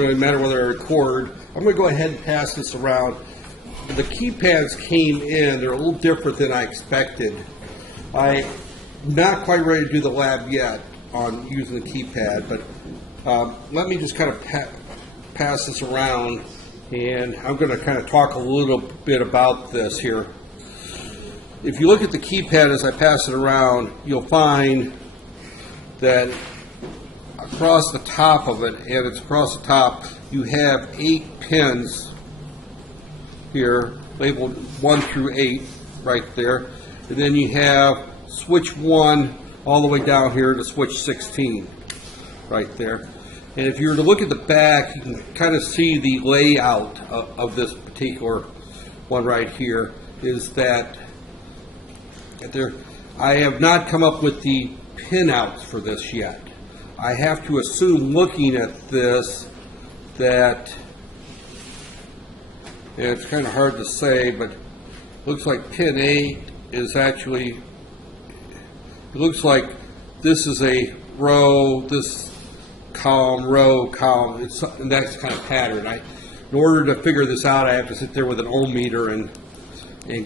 really matter whether I record. I'm going to go ahead and pass this around. The keypads came in. They're a little different than I expected. I'm not quite ready to do the lab yet on using the keypad, but let me just kind of pass this around, and I'm going to kind of talk a little bit about this here. If you look at the keypad as I pass it around, you'll find that across the top of it, and it's across the top, you have 8 pins here, labeled 1 through 8 right there. And then you have switch 1 all the way down here to switch 16 right there. And if you were to look at the back, you can kind of see the layout of this particular one right here. Is that I have not come up with the pinouts for this yet. I have to assume, looking at this, that, and it's kind of hard to say, but it looks like pin 8 is actually, it looks like this is a row, this column, row, column, and that's kind of pattern. In order to figure this out, I have to sit there with an ohm meter and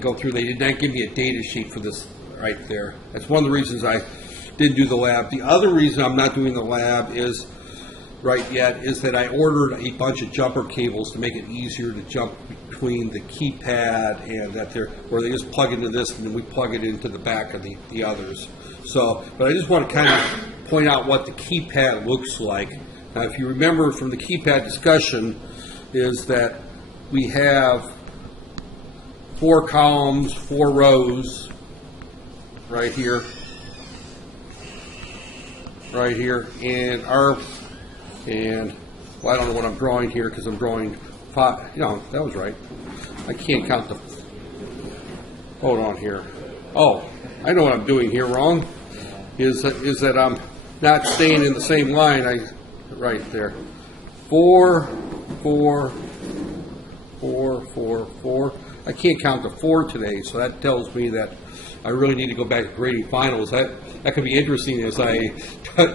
go through. They did not give me a data sheet for this right there. That's one of the reasons I didn't do the lab. The other reason I'm not doing the lab is that I ordered a bunch of jumper cables to make it easier to jump between the keypad and where they just plug into this and then we plug it into the back of the others. So, but I just want to kind of point out what the keypad looks like. Now, if you remember from the keypad discussion, is that we have 4 columns, 4 rows right here, and well, I don't know what I'm drawing here because I'm drawing 5. That was right. I can't count the. Hold on here. Oh, I know what I'm doing here wrong. Is that I'm not staying in the same line. Right there. 4, 4, 4, 4, 4. I can't count to 4 today, so that tells me that I really need to go back to grading finals. That could be interesting as I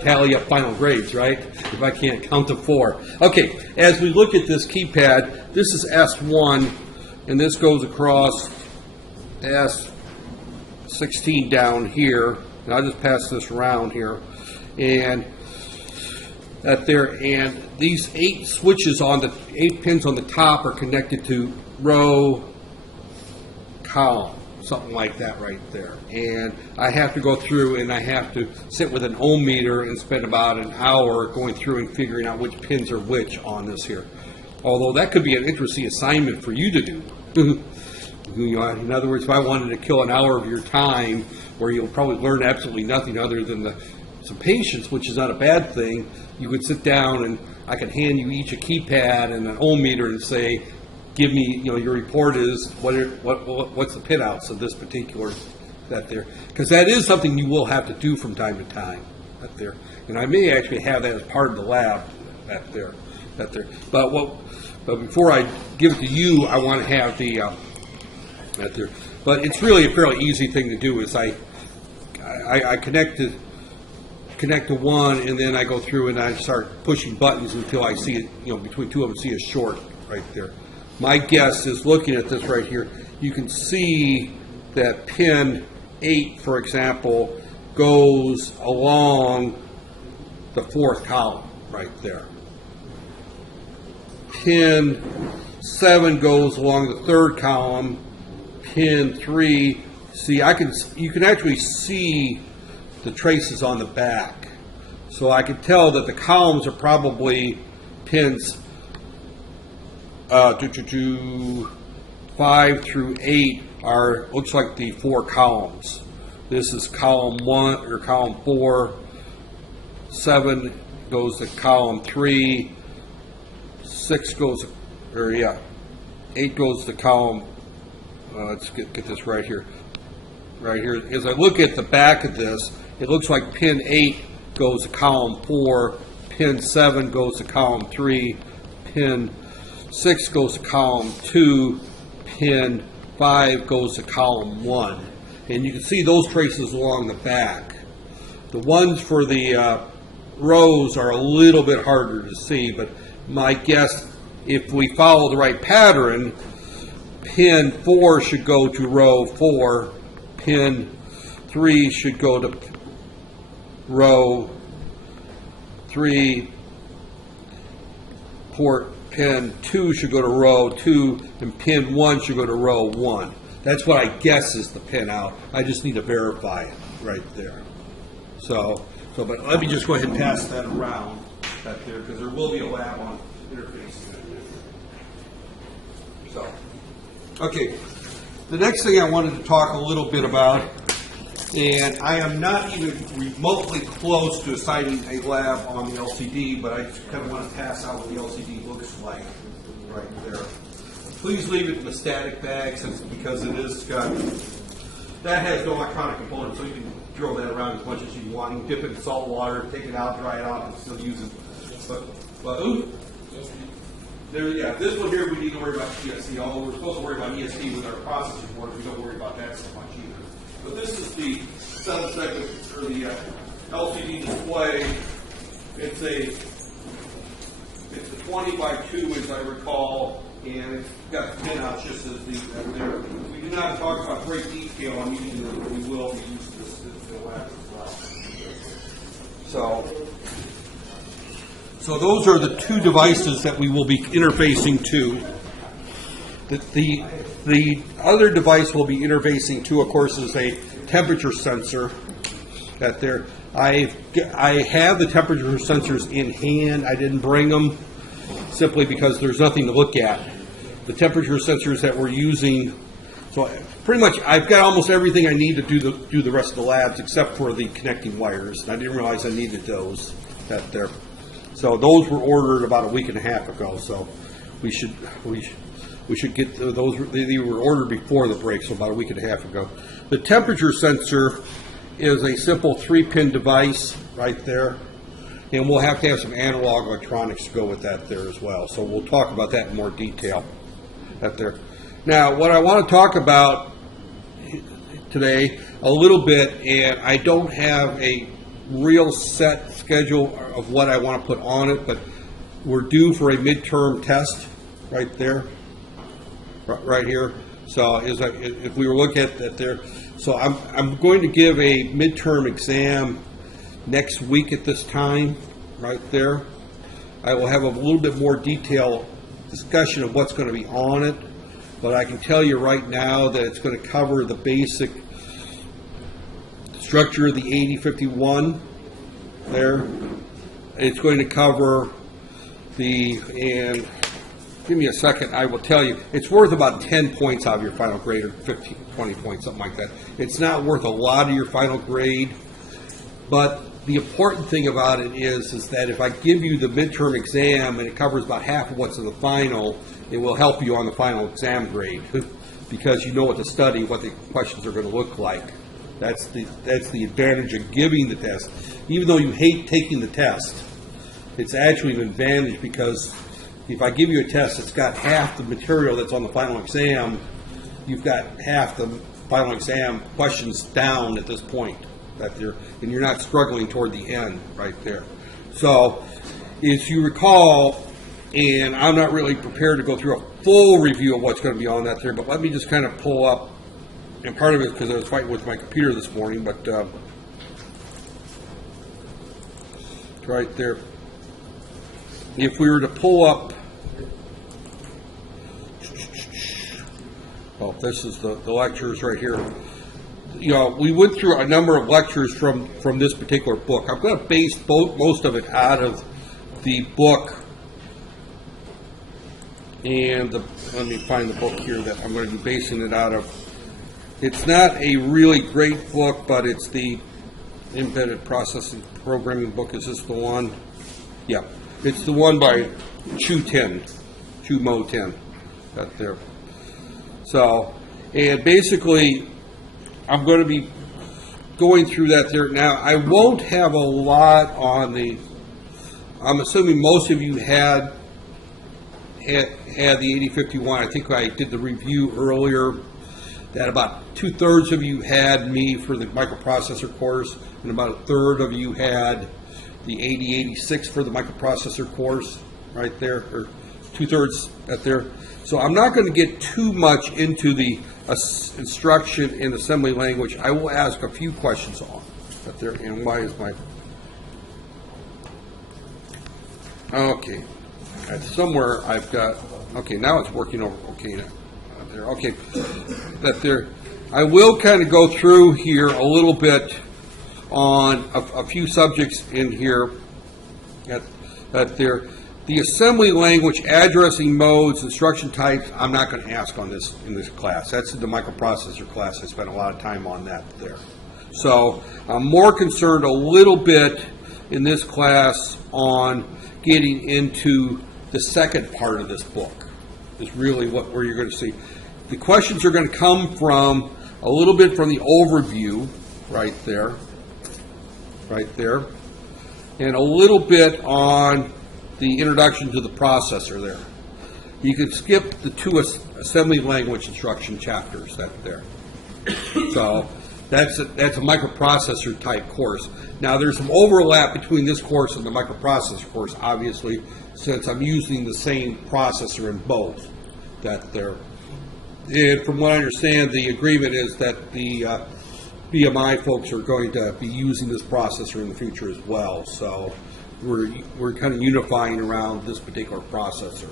tally up final grades, right? If I can't count to 4. Okay, as we look at this keypad, this is S1, and this goes across S16 down here. And I'll just pass this around here, and and these 8 switches on the 8 pins on the top are connected to row, column, something like that right there. And I have to go through and I have to sit with an ohm meter and spend about an hour going through and figuring out which pins are which on this here. Although that could be an interesting assignment for you to do. In other words, if I wanted to kill an hour of your time where you'll probably learn absolutely nothing other than some patience, which is not a bad thing, you could sit down and I could hand you each a keypad and an ohm meter and say, give me, your report is what's the pinouts of this particular because that is something you will have to do from time to time and I may actually have that as part of the lab but before I give it to you, I want to have the but it's really a fairly easy thing to do. Is I connect to one, and then I go through and I start pushing buttons until I see it, between 2 of them, see a short right there. My guess is, looking at this right here, you can see that pin 8, for example, goes along the 4th column right there. Pin 7 goes along the 3rd column. Pin 3, you can actually see the traces on the back. So I can tell that the columns are probably pins 5 through 8 looks like the 4 columns. This is column 1 or column 4. 7 goes to column 3. 6 goes, 8 goes to column. Let's get this right here. Right here. As I look at the back of this, it looks like pin 8 goes to column 4. Pin 7 goes to column 3. Pin 6 goes to column 2. Pin 5 goes to column 1. And you can see those traces along the back. The ones for the rows are a little bit harder to see, but my guess, if we follow the right pattern, pin 4 should go to row 4, pin 3 should go to row 3, port pin 2 should go to row 2, and pin 1 should go to row 1. That's what I guess is the pin out. I just need to verify it right there. So but let me just go ahead and pass that around back there, because there will be a lab on interfacing that. So, okay, the next thing I wanted to talk a little bit about, and I am not even remotely close to assigning a lab on the LCD, but I kind of want to pass out what the LCD looks like right there. Please leave it in the static bag, because it is got, that has no electronic component, so you can drill that around as much as you want. You can dip it in salt water, take it out, dry it out, and still use it. But yeah, this one here we need to worry about ESC, although we're supposed to worry about ESC with our processing board. We don't worry about that so much either. But this is the 7-segment, or the LCD display. It's a 20 by 2, as I recall, and it's got the pinouts just as there. We do not talk about great detail on each of them, but we will use this in the lab as well. So those are the two devices that we will be interfacing to. The other device we'll be interfacing to, of course, is a temperature sensor. That there, I have the temperature sensors in hand. I didn't bring them simply because there's nothing to look at. The temperature sensors that we're using, so pretty much I've got almost everything I need to do the rest of the labs except for the connecting wires. I didn't realize I needed those. That there. So those were ordered about a week and a half ago. So we should get those. They were ordered before the break, so about a week and a half ago. The temperature sensor is a simple 3-pin device right there, and we'll have to have some analog electronics to go with that there as well. So we'll talk about that in more detail. That there. Now, what I want to talk about today a little bit, and I don't have a real set schedule of what I want to put on it, but we're due for a midterm test right there, right here. So if we were looking at that there, so I'm going to give a midterm exam next week at this time, right there. I will have a little bit more detailed discussion of what's going to be on it, but I can tell you right now that it's going to cover the basic structure of the 8051 there. It's going to cover and give me a second, I will tell you, it's worth about 10 points out of your final grade, or 15, 20 points, something like that. It's not worth a lot of your final grade, but the important thing about it is that if I give you the midterm exam and it covers about half of what's in the final, it will help you on the final exam grade because you know what to study, what the questions are going to look like. That's the advantage of giving the test. Even though you hate taking the test, it's actually an advantage, because if I give you a test that's got half the material that's on the final exam, you've got half the final exam questions down at this point, and you're not struggling toward the end right there. So, as you recall, and I'm not really prepared to go through a full review of what's going to be on that there, but let me just kind of pull up, and part of it is because I was fighting with my computer this morning, but right there. If we were to pull up, oh, this is the lectures right here. You know, we went through a number of lectures from this particular book. I'm going to base most of it out of the book, and let me find the book here that I'm going to be basing it out of. It's not a really great book, but it's the Embedded Processing Programming book. Is this the one? Yeah. It's the one by Mo10, that there. So, and basically, I'm going to be going through that there. Now, I won't have a lot on I'm assuming most of you had the 8051. I think I did the review earlier, that about 2/3 of you had me for the microprocessor course, and about 1/3 of you had the 8086 for the microprocessor course. right there, or 2/3 right there. So I'm not going to get too much into the instruction in assembly language. I will ask a few questions on right there. And why is my okay? Somewhere I've got okay. Now it's working over. Okay, now there. Okay, that there. I will kind of go through here a little bit on a few subjects in here that there. The assembly language, addressing modes, instruction types, I'm not going to ask on this in this class. That's in the microprocessor class. I spent a lot of time on that there. So I'm more concerned a little bit in this class on getting into the second part of this book is really where you're going to see. The questions are going to come from a little bit from the overview right there, and a little bit on the introduction to the processor there. You can skip the 2 assembly language instruction chapters there. So that's a microprocessor type course. Now there's some overlap between this course and the microprocessor course, obviously, since I'm using the same processor in both that there. And from what I understand, the agreement is that the BMI folks are going to be using this processor in the future as well. So we're kind of unifying around this particular processor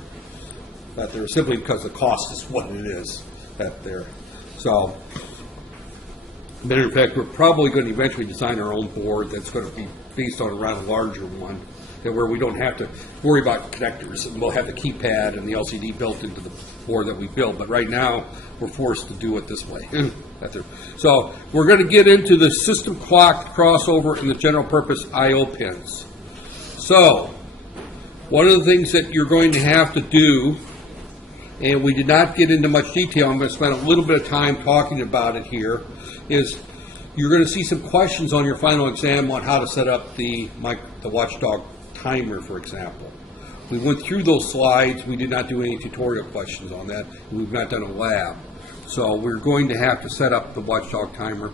that there, simply because the cost is what it is that there. So, matter of fact, we're probably going to eventually design our own board that's going to be based on around a larger one, and where we don't have to worry about connectors, and we'll have the keypad and the LCD built into the board that we build. But right now, we're forced to do it this way. So we're going to get into the system clock crossover and the general purpose I/O pins. So, one of the things that you're going to have to do, and we did not get into much detail, I'm going to spend a little bit of time talking about it here, is you're going to see some questions on your final exam on how to set up the watchdog timer, for example. We went through those slides. We did not do any tutorial questions on that. We've not done a lab. So we're going to have to set up the watchdog timer.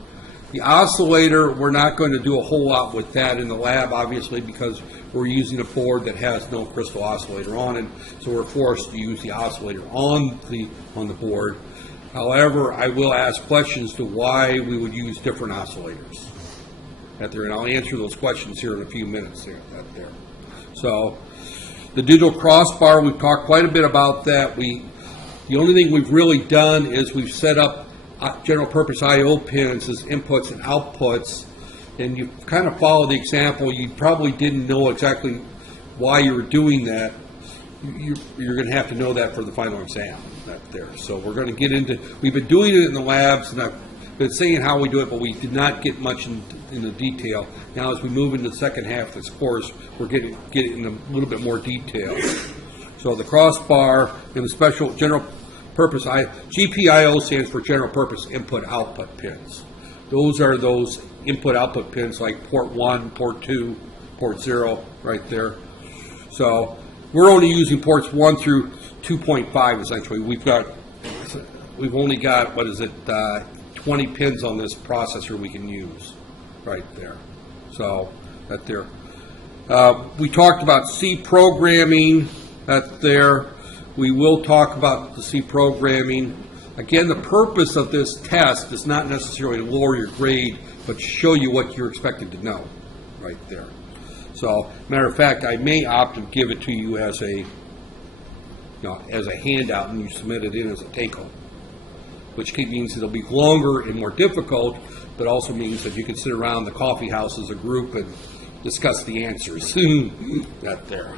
The oscillator, we're not going to do a whole lot with that in the lab, obviously, because we're using a board that has no crystal oscillator on it, so we're forced to use the oscillator on the board. However, I will ask questions to why we would use different oscillators and I'll answer those questions here in a few minutes there. So, the digital crossbar, we've talked quite a bit about that. The only thing we've really done is we've set up general purpose I/O pins as inputs and outputs, and you kind of follow the example. You probably didn't know exactly why you were doing that. You're going to have to know that for the final exam there. So we're going to get into, we've been doing it in the labs, and I've been saying how we do it, but we did not get much into detail. Now as we move into the second half of this course, we're getting in a little bit more detail. So the crossbar and the special general purpose GPIO stands for general purpose input output pins. Those are those input output pins like port 1, port 2, port 0 right there. So we're only using ports 1 through 2.5 essentially. We've only got 20 pins on this processor we can use right there. So that there. We talked about C programming there. We will talk about the C programming. Again, the purpose of this test is not necessarily to lower your grade, but to show you what you're expected to know right there. So, matter of fact, I may opt to give it to you as a handout, and you submit it in as a take-home, which means it'll be longer and more difficult, but also means that you can sit around the coffee house as a group and discuss the answers. That there.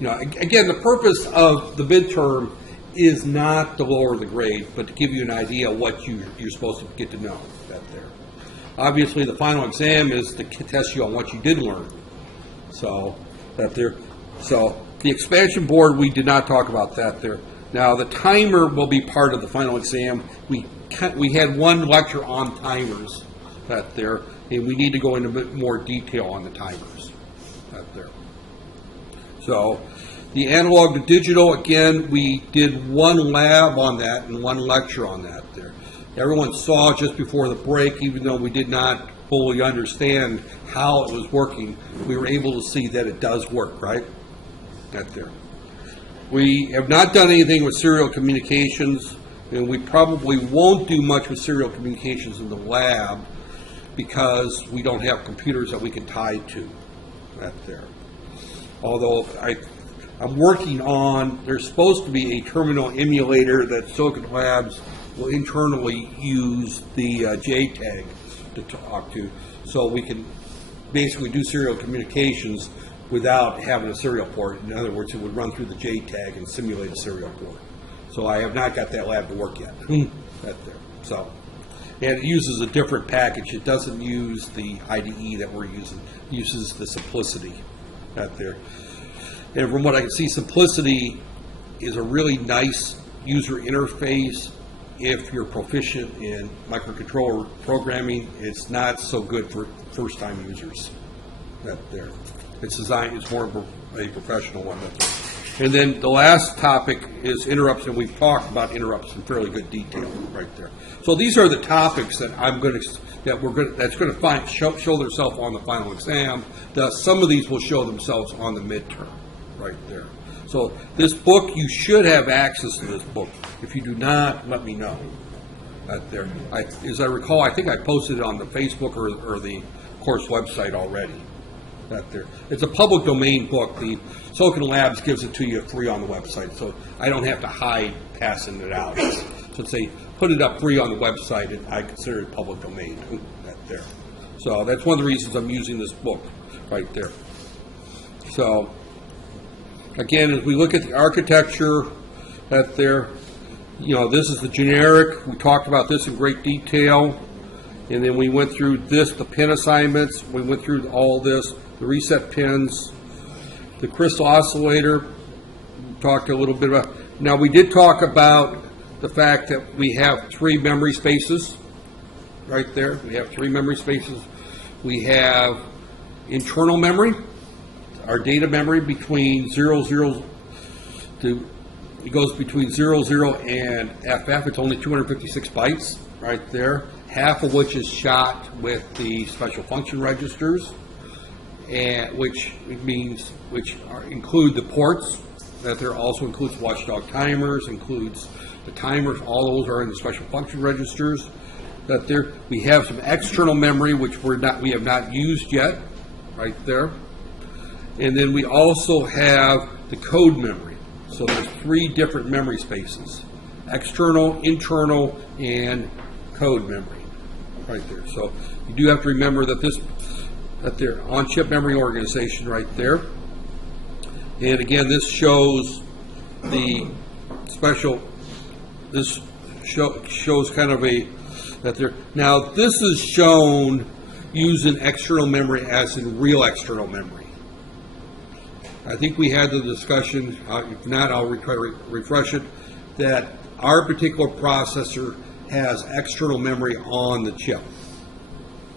Again, the purpose of the midterm is not to lower the grade, but to give you an idea of what you're supposed to get to know. That there. Obviously, the final exam is to test you on what you did learn. So that there. So the expansion board, we did not talk about that there. Now the timer will be part of the final exam. We had one lecture on timers that there, and we need to go into a bit more detail on the timers that there. So the analog to digital, again, we did one lab on that and one lecture on that there. Everyone saw just before the break, even though we did not fully understand how it was working, we were able to see that it does work, right? That there. We have not done anything with serial communications, and we probably won't do much with serial communications in the lab because we don't have computers that we can tie to that there. Although I'm working on, there's supposed to be a terminal emulator that Silicon Labs will internally use the JTAG to talk to, so we can basically do serial communications without having a serial port. In other words, it would run through the JTAG and simulate a serial port. So I have not got that lab to work yet. That there. So, and it uses a different package. It doesn't use the IDE that we're using. It uses the Simplicity. That there. And from what I can see, Simplicity is a really nice user interface if you're proficient in microcontroller programming. It's not so good for first-time users. That there. It's designed, it's more of a professional one. And then the last topic is interrupts, and we've talked about interrupts in fairly good detail right there. So these are the topics that that's going to show themselves on the final exam. Some of these will show themselves on the midterm right there. So this book, you should have access to this book. If you do not, let me know. Right there. As I recall, I think I posted it on the Facebook or the course website already. That there. It's a public domain book. The Silicon Labs gives it to you free on the website, so I don't have to hide passing it out. So they put it up free on the website, and I consider it public domain. That there. So that's one of the reasons I'm using this book right there. So again, as we look at the architecture, that there, this is the generic. We talked about this in great detail, and then we went through this, the pin assignments. We went through all this. The reset pins, the crystal oscillator, we talked a little bit about. Now, we did talk about the fact that we have 3 memory spaces right there. We have 3 memory spaces. We have internal memory, our data memory between 00 to, it goes between 00 and FF. It's only 256 bytes right there, half of which is shot with the special function registers. And which include the ports. That there also includes watchdog timers, includes the timers. All those are in the special function registers. That there we have some external memory which we have not used yet, right there. And then we also have the code memory. So there's 3 different memory spaces: external, internal, and code memory, right there. So you do have to remember that their on-chip memory organization right there. And again, this shows the special, shows kind of now this is shown using external memory as in real external memory. I think we had the discussion, if not, I'll try to refresh it, that our particular processor has external memory on the chip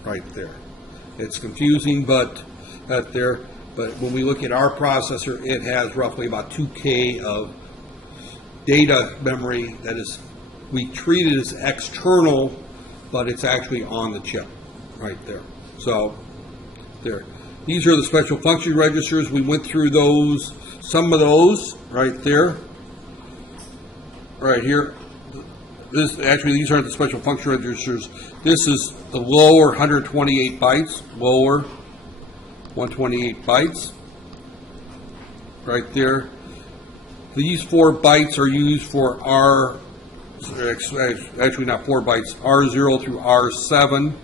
right there. It's confusing, but when we look at our processor, it has roughly about 2K of data memory that is, we treat it as external, but it's actually on the chip right there. So there. These are the special function registers. We went through those, some of those right there. Right here. These aren't the special function registers. This is the lower 128 bytes, lower 128 bytes, right there. These 4 bytes are used for actually not 4 bytes, R0 through R7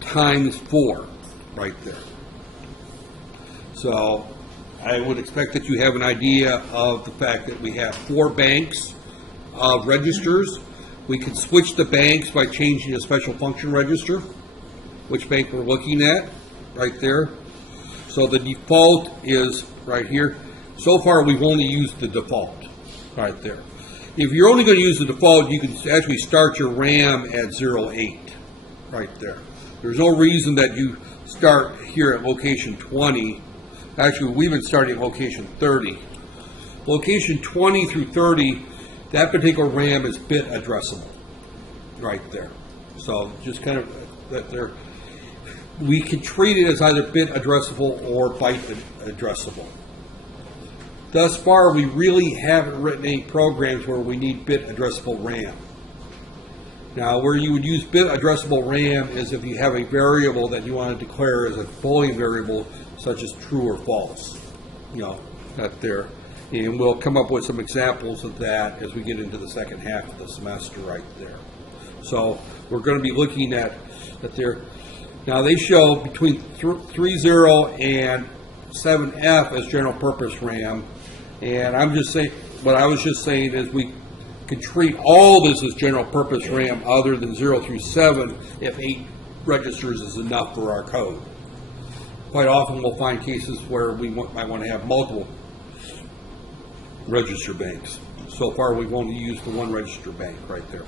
times 4, right there. So I would expect that you have an idea of the fact that we have 4 banks of registers. We can switch the banks by changing a special function register, which bank we're looking at, right there. So the default is right here. So far, we've only used the default, right there. If you're only going to use the default, you can actually start your RAM at 08, right there. There's no reason that you start here at location 20. Actually, we've been starting at location 30. Location 20 through 30, that particular RAM is bit addressable, right there. So just kind of that there. We can treat it as either bit addressable or byte addressable. thus far, we really haven't written any programs where we need bit addressable RAM. Now, where you would use bit addressable RAM is if you have a variable that you want to declare as a Boolean variable, such as true or false. That there. And we'll come up with some examples of that as we get into the second half of the semester right there. So we're going to be looking at there. Now, they show between 3.0 and 7F as general purpose RAM. And I'm just saying, what I was just saying is we could treat all this as general purpose RAM other than 0 through 7 if 8 registers is enough for our code. Quite often we'll find cases where we might want to have multiple register banks. So far we've only used the one register bank right there.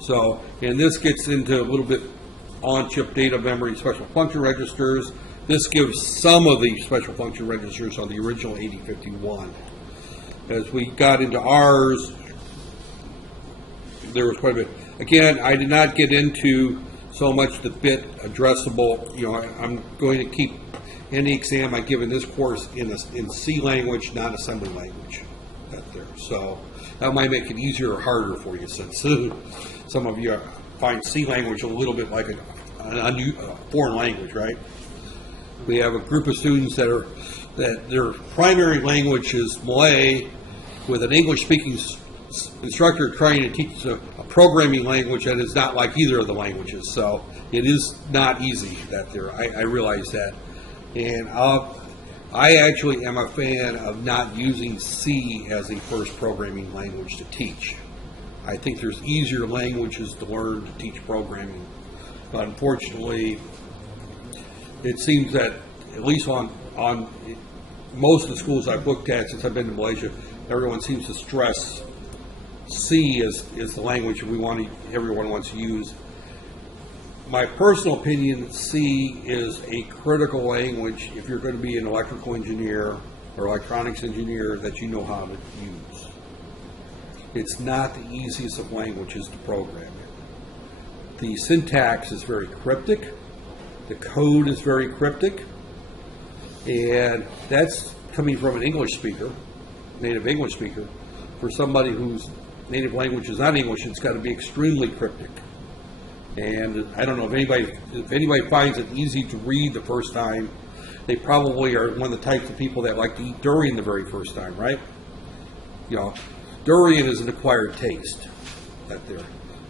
So, and this gets into a little bit on-chip data memory special function registers. This gives some of the special function registers on the original 8051. As we got into ours, there was quite a bit. Again, I did not get into so much the bit addressable. I'm going to keep any exam I give in this course in C language, not assembly language. So that might make it easier or harder for you, since some of you find C language a little bit like a foreign language, right? We have a group of students that their primary language is Malay, with an English-speaking instructor trying to teach a programming language that is not like either of the languages. So it is not easy that there. I realize that. And I actually am a fan of not using C as a first programming language to teach. I think there's easier languages to learn to teach programming. But unfortunately, it seems that, at least on most of the schools I've looked at since I've been to Malaysia, everyone seems to stress C is the language everyone wants to use. My personal opinion, C is a critical language if you're going to be an electrical engineer or electronics engineer that you know how to use. It's not the easiest of languages to program in. The syntax is very cryptic. The code is very cryptic. And that's coming from an English speaker, native English speaker. For somebody whose native language is not English, it's got to be extremely cryptic. And I don't know if anybody finds it easy to read the first time, they probably are one of the types of people that like to eat durian the very first time, right? Durian is an acquired taste.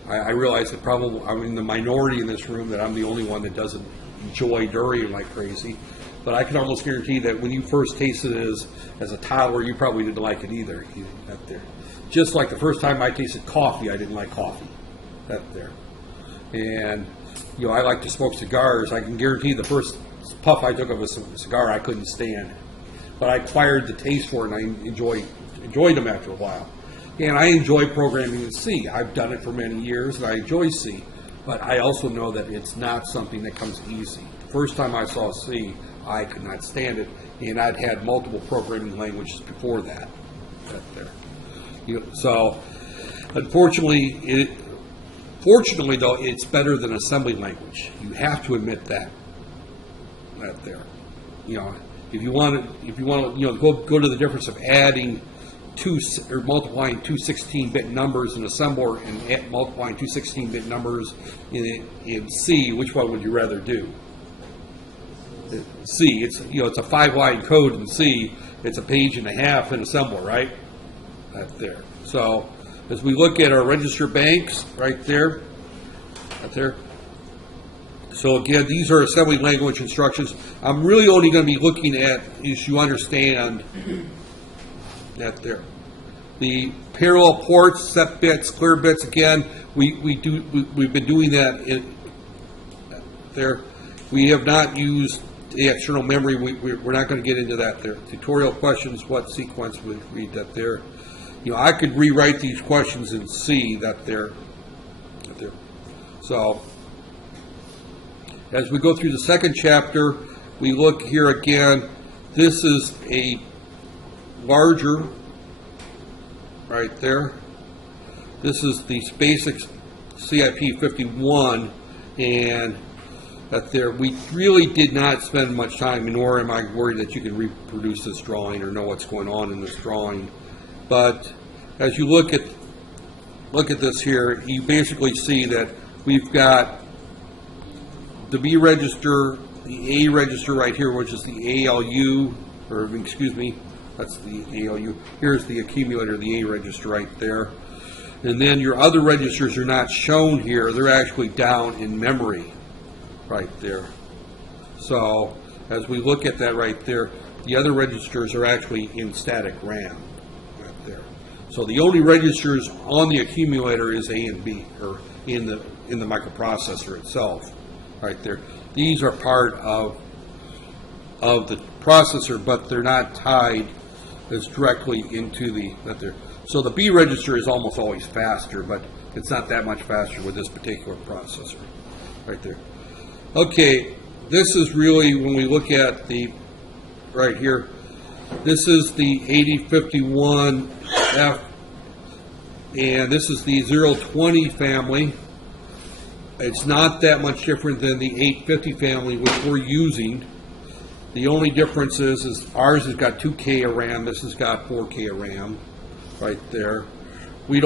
I realize that probably I'm in the minority in this room, that I'm the only one that doesn't enjoy durian like crazy. But I can almost guarantee that when you first tasted it as a toddler, you probably didn't like it either. Just like the first time I tasted coffee, I didn't like coffee. And I like to smoke cigars. I can guarantee the first puff I took of a cigar, I couldn't stand. But I acquired the taste for it, and I enjoyed them after a while. And I enjoy programming in C. I've done it for many years, and I enjoy C. But I also know that it's not something that comes easy. The first time I saw C, I could not stand it, and I'd had multiple programming languages before that. So, unfortunately, fortunately though, it's better than assembly language. You have to admit that. If you want to, go to the difference of adding multiplying two 16-bit numbers in assembler and multiplying two 16-bit numbers in C, which one would you rather do? C, it's a 5-line code in C. It's a page and a half in assembler, right? So as we look at our register banks, right there. So again, these are assembly language instructions. I'm really only going to be looking at, as you understand, the parallel ports, set bits, clear bits. Again, we've been doing that there. We have not used the external memory. We're not going to get into that there. Tutorial questions, what sequence we read that there. I could rewrite these questions in C there. So as we go through the second chapter, we look here again. This is a larger, right there. This is the basic CIP 51, and that there, we really did not spend much time, nor am I worried that you can reproduce this drawing or know what's going on in this drawing. But as you look at this here, you basically see that we've got the B register, the A register right here, which is the ALU, or excuse me, that's the ALU. Here's the accumulator, the A register right there. And then your other registers are not shown here. They're actually down in memory right there. So as we look at that right there, the other registers are actually in static RAM right there. So the only registers on the accumulator is A and B, or in the microprocessor itself right there. These are part of the processor, but they're not tied as directly into the that there. So the B register is almost always faster, but it's not that much faster with this particular processor right there. Okay, this is really, when we look at the right here, this is the 8051F, and this is the 020 family. It's not that much different than the 850 family, which we're using. The only difference is ours has got 2K of RAM, this has got 4K of RAM right there. We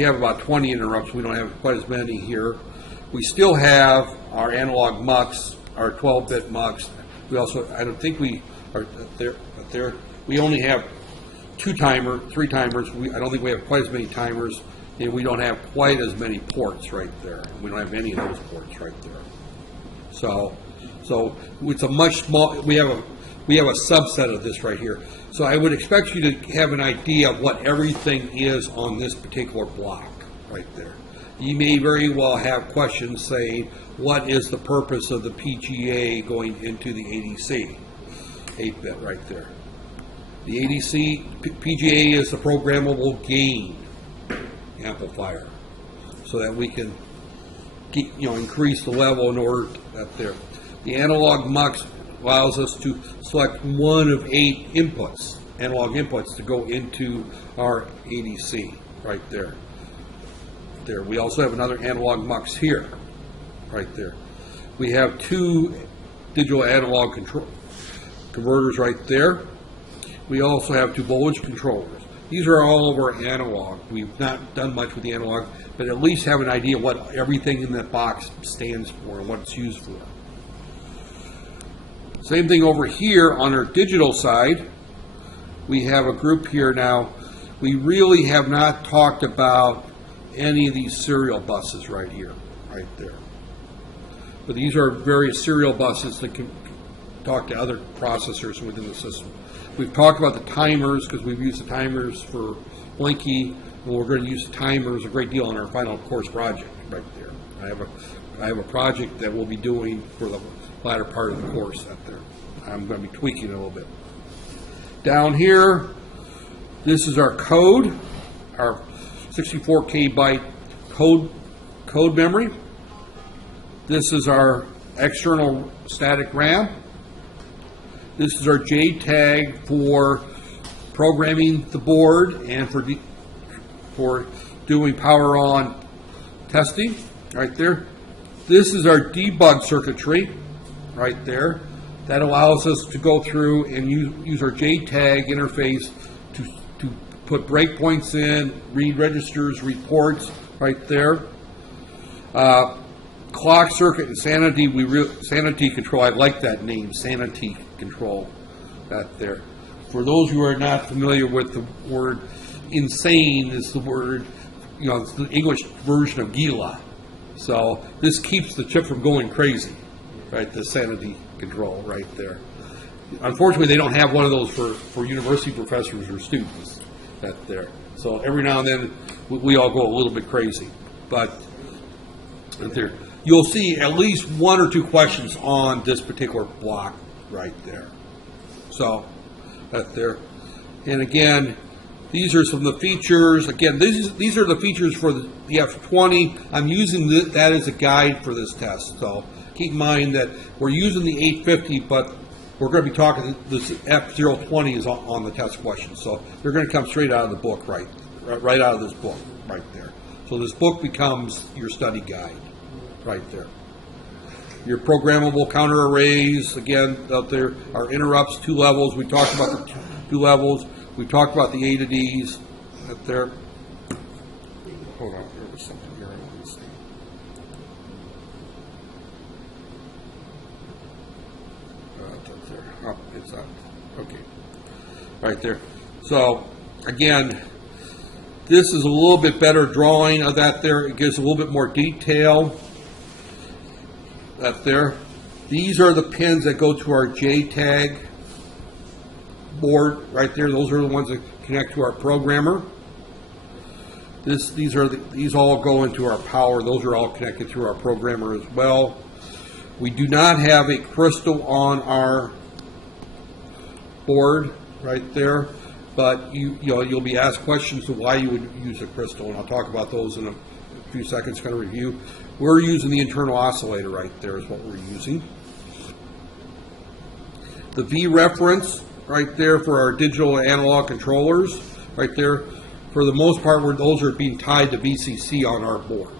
have about 20 interrupts. We don't have quite as many here. We still have our analog mux, our 12-bit mux. We also, I don't think we are there. We only have 3 timers. I don't think we have quite as many timers, and we don't have quite as many ports right there. We don't have any of those ports right there. So it's a much small. We have a subset of this right here. So I would expect you to have an idea of what everything is on this particular block right there. You may very well have questions saying, what is the purpose of the PGA going into the ADC? 8-bit right there. The ADC, PGA is the programmable gain amplifier, so that we can increase the level in order that there. The analog mux allows us to select one of 8 inputs, analog inputs, to go into our ADC right there. There. We also have another analog mux here, right there. We have 2 digital analog converters right there. We also have 2 voltage controllers. These are all over analog. We've not done much with the analog, but at least have an idea what everything in that box stands for and what it's used for. Same thing over here on our digital side. We have a group here now. We really have not talked about any of these serial buses right here, right there. But these are various serial buses that can talk to other processors within the system. We've talked about the timers because we've used the timers for Blinky, and we're going to use the timers a great deal on our final course project right there. I have a project that we'll be doing for the latter part of the course out there. I'm going to be tweaking it a little bit. Down here, this is our code, our 64K byte code memory. This is our external static RAM. This is our JTAG for programming the board and for doing power on testing right there. This is our debug circuitry right there. That allows us to go through and use our JTAG interface to put breakpoints in, read registers, reports right there. Clock circuit and sanity control. I like that name, sanity control. That there. For those who are not familiar with the word, insane is the word, it's the English version of Gila. So this keeps the chip from going crazy, right? The sanity control right there. Unfortunately, they don't have one of those for university professors or students. That there. So every now and then we all go a little bit crazy, but there. You'll see at least 1 or 2 questions on this particular block right there. So that there. And again, these are some of the features. Again, these are the features for the F20. I'm using that as a guide for this test. So keep in mind that we're using the 850, but we're going to be talking, this F020 is on the test question. So they're going to come straight out of the book, right out of this book right there. So this book becomes your study guide right there. your programmable counter arrays, again, out there, our interrupts, 2 levels. We talked about the 2 levels. We talked about the A to Ds up there. Hold on, there was something here I want to see. It's up there. Oh, it's up. Okay. Right there. So, again, this is a little bit better drawing of that there. It gives a little bit more detail. That there. These are the pins that go to our JTAG board right there. Those are the ones that connect to our programmer. These all go into our power. Those are all connected through our programmer as well. We do not have a crystal on our board right there, but you'll be asked questions to why you would use a crystal, and I'll talk about those in a few seconds. Kind of review. We're using the internal oscillator right there is what we're using. The V reference right there for our digital analog controllers right there. For the most part, those are being tied to VCC on our board.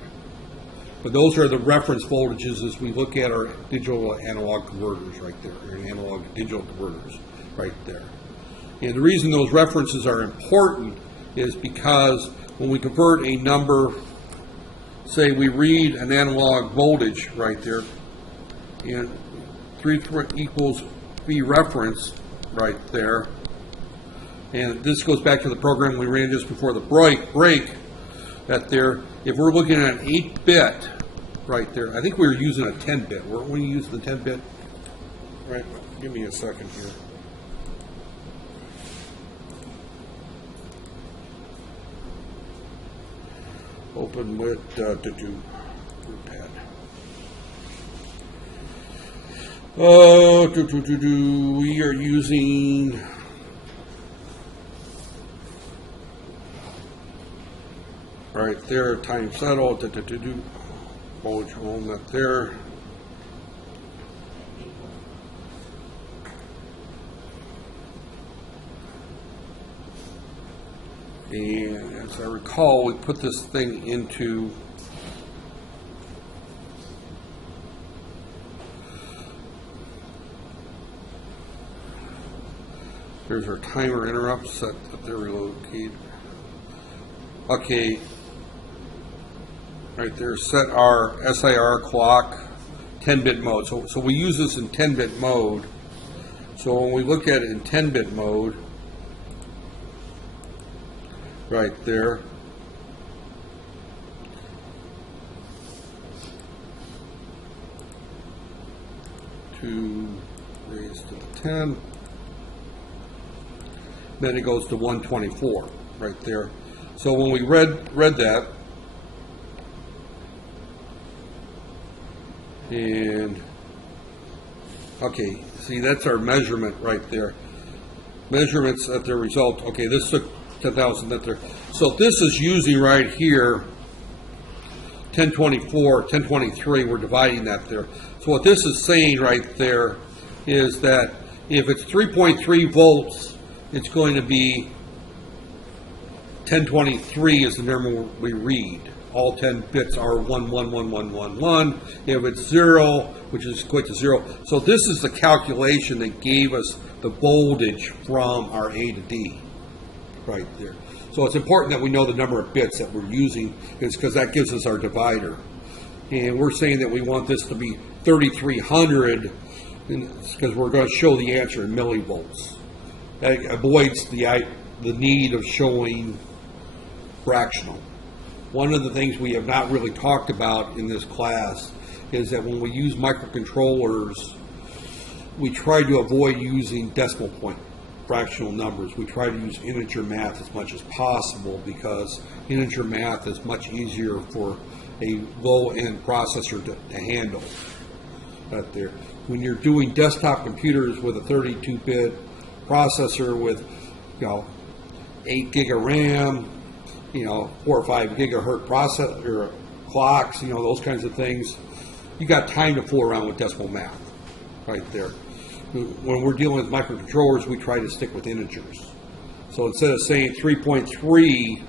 But those are the reference voltages as we look at our digital analog converters right there, or analog to digital converters right there. And the reason those references are important is because when we convert a number, say we read an analog voltage right there, and 3 equals V reference right there, and this goes back to the program we ran just before the break that there, if we're looking at an 8-bit right there, I think we were using a 10-bit. Weren't we using the 10-bit? Right, give me a second here. Open with pad. We are using right there, time settle, voltage home up there. And as I recall, we put this thing into here's our timer interrupt set up there, relocated. Okay, right there, set our SIR clock 10-bit mode. So we use this in 10-bit mode. So when we look at it in 10-bit mode, right there, to raise to the 10, then it goes to 124 right there. So when we read that, and okay, see, that's our measurement right there. Measurements at the result. Okay, this took 10,000 that there. So this is using right here 1024, 1023. We're dividing that there. So what this is saying right there is that if it's 3.3 volts, it's going to be 1023 is the number we read. All 10 bits are 111111. If it's 0, which is equal to 0. So this is the calculation that gave us the voltage from our A to D right there. So it's important that we know the number of bits that we're using, is because that gives us our divider. And we're saying that we want this to be 3300 because we're going to show the answer in millivolts. That avoids the need of showing fractional. One of the things we have not really talked about in this class is that when we use microcontrollers, we try to avoid using decimal point fractional numbers. We try to use integer math as much as possible because integer math is much easier for a low-end processor to handle. Right there. When you're doing desktop computers with a 32-bit processor with 8 gig of RAM, 4 or 5 gigahertz processor clocks, those kinds of things, you got time to fool around with decimal math right there. When we're dealing with microcontrollers, we try to stick with integers. So instead of saying 3.3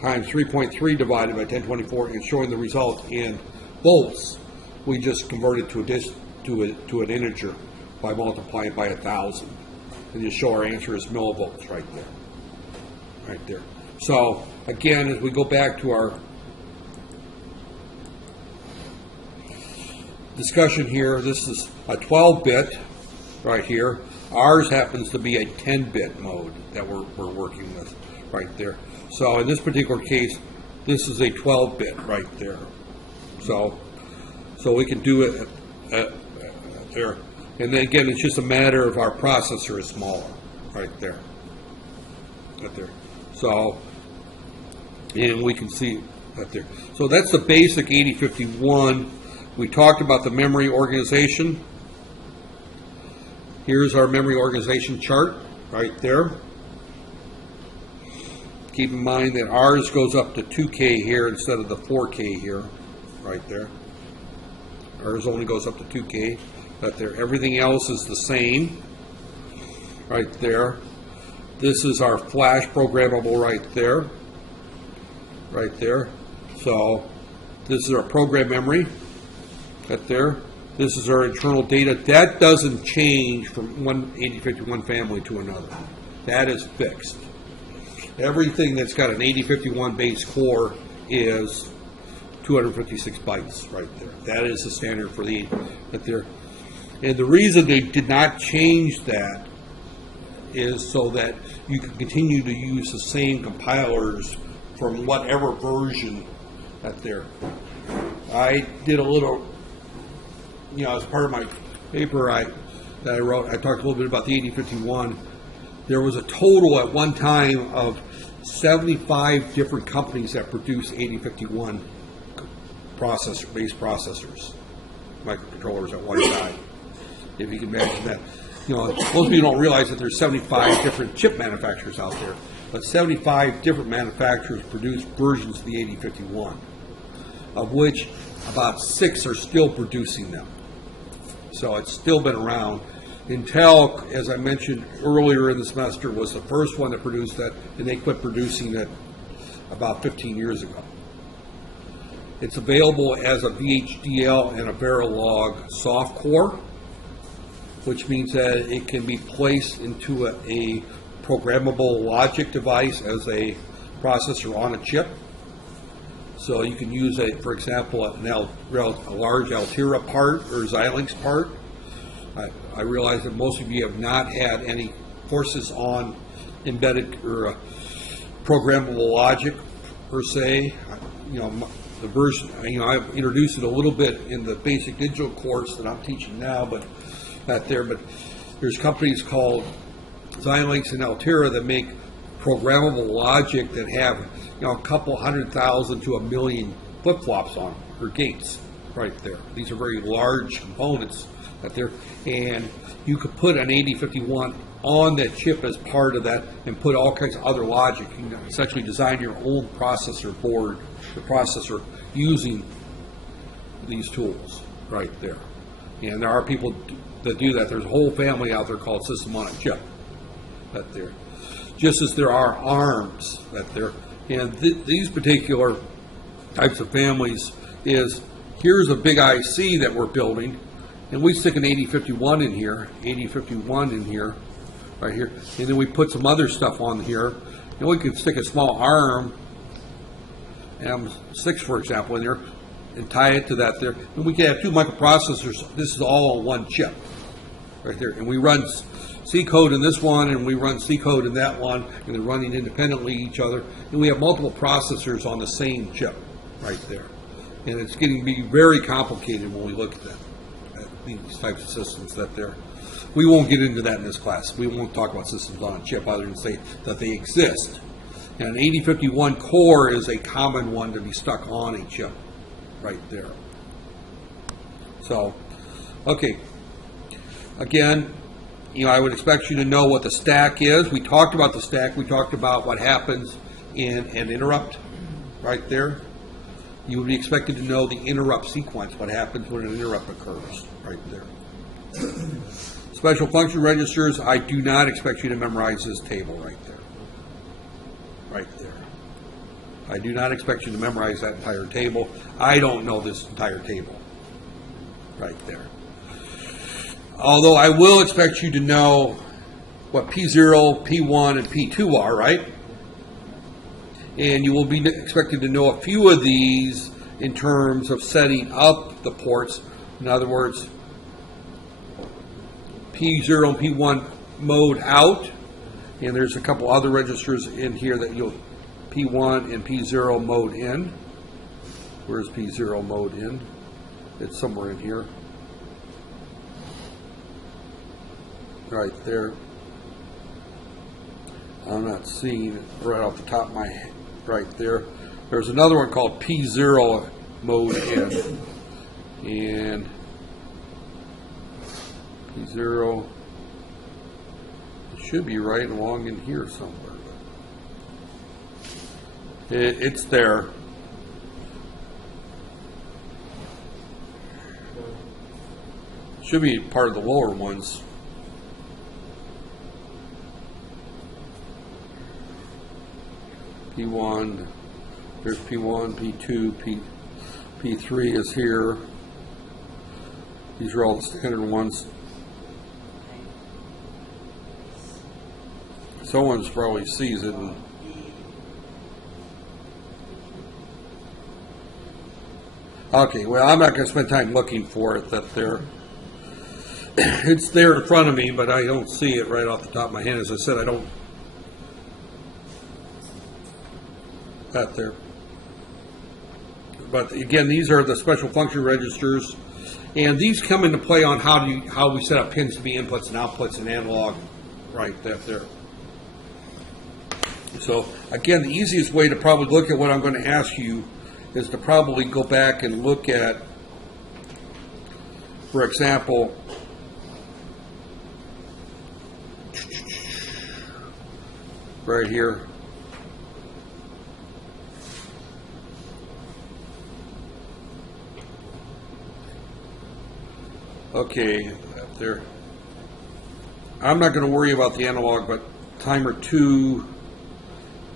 times 3.3 divided by 1024 and showing the result in volts, we just convert it to an integer by multiplying by 1,000, and just show our answer as millivolts right there. Right there. So again, as we go back to our discussion here, this is a 12-bit right here. Ours happens to be a 10-bit mode that we're working with right there. So in this particular case, this is a 12-bit right there. So we can do it there. And then again, it's just a matter of our processor is smaller right there. Right there. So, and we can see right there. So that's the basic 8051. We talked about the memory organization. Here's our memory organization chart right there. Keep in mind that ours goes up to 2K here instead of the 4K here, right there. Ours only goes up to 2K, right there. Everything else is the same, right there. This is our flash programmable right there, right there. So this is our program memory, right there. This is our internal data. That doesn't change from one 8051 family to another. That is fixed. Everything that's got an 8051 base core is 256 bytes right there. That is the standard for the right there. And the reason they did not change that is so that you can continue to use the same compilers from whatever version right there. I did a little, as part of my paper that I wrote, I talked a little bit about the 8051. There was a total at one time of 75 different companies that produce 8051 base processors, microcontrollers at one time. If you can imagine that. Most people don't realize that there's 75 different chip manufacturers out there, but 75 different manufacturers produce versions of the 8051, of which about 6 are still producing them. So it's still been around. Intel, as I mentioned earlier in the semester, was the first one that produced that, and they quit producing it about 15 years ago. It's available as a VHDL and a Verilog soft core, which means that it can be placed into a programmable logic device as a processor on a chip. So you can use, for example, a large Altera part or Xilinx part. I realize that most of you have not had any courses on embedded or programmable logic per se. The version, I've introduced it a little bit in the basic digital course that I'm teaching now, but not there. But there's companies called Xilinx and Altera that make programmable logic that have, a couple 100,000 to 1 million flip-flops on them, or gates right there. These are very large components right there, and you could put an 8051 on that chip as part of that and put all kinds of other logic. You can essentially design your own processor board, the processor, using these tools right there. And there are people that do that. There's a whole family out there called System on a Chip right there. Just as there are ARMs right there. And these particular types of families is, here's a big IC that we're building, and we stick an 8051 in here, right here, and then we put some other stuff on here, and we could stick a small ARM, M6 for example, in there, and tie it to that there, and we can have 2 microprocessors. This is all on one chip, right there, and we run C code in this one, and we run C code in that one, and they're running independently each other, and we have multiple processors on the same chip, right there, and it's getting to be very complicated when we look at that. These types of systems that there. We won't get into that in this class. We won't talk about systems on a chip other than say that they exist. And an 8051 core is a common one to be stuck on a chip right there. So, okay. Again, I would expect you to know what the stack is. We talked about the stack. We talked about what happens in an interrupt right there. You would be expected to know the interrupt sequence, what happens when an interrupt occurs, right there. Special function registers, I do not expect you to memorize this table right there. Right there. I do not expect you to memorize that entire table. I don't know this entire table. right there. Although I will expect you to know what P0, P1, and P2 are, right? And you will be expected to know a few of these in terms of setting up the ports. In other words, P0 and P1 mode out, and there's a couple other registers in here that you'll P1 and P0 mode in. Where's P0 mode in? It's somewhere in here. Right there. I'm not seeing it right off the top of my head. Right there. There's another one called P0 mode in. And P0, it should be right along in here somewhere. It's there. Should be part of the lower ones. P1, there's P1, P2, P3 is here. These are all the standard ones. Someone probably sees it. Okay, well, I'm not going to spend time looking for it. That there, it's there in front of me, but I don't see it right off the top of my head. As I said, I don't. That there. But again, these are the special function registers, and these come into play on how we set up pins to be inputs and outputs in analog. Right, that there. So again, the easiest way to probably look at what I'm going to ask you is to probably go back and look at, for example, right here. Okay, up there. I'm not going to worry about the analog, but timer 2,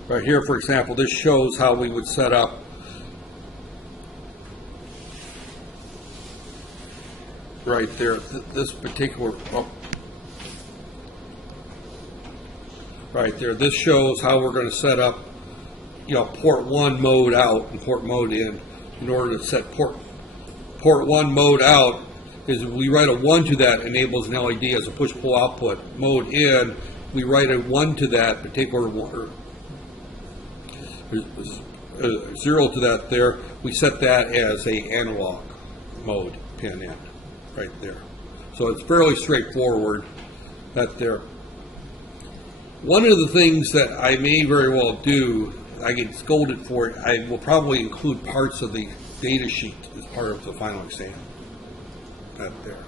right here, for example, this shows how we would set up right there, this particular, right there, this shows how we're going to set up, port 1 mode out and port mode in order to set port 1 mode out. Is we write a 1 to that enables an LED as a push-pull output. Mode in, we write a 1 to that particular one, or 0 to that there. We set that as a analog mode pin in, right there. So it's fairly straightforward. That there. One of the things that I may very well do, I get scolded for it, I will probably include parts of the data sheet as part of the final exam. That there.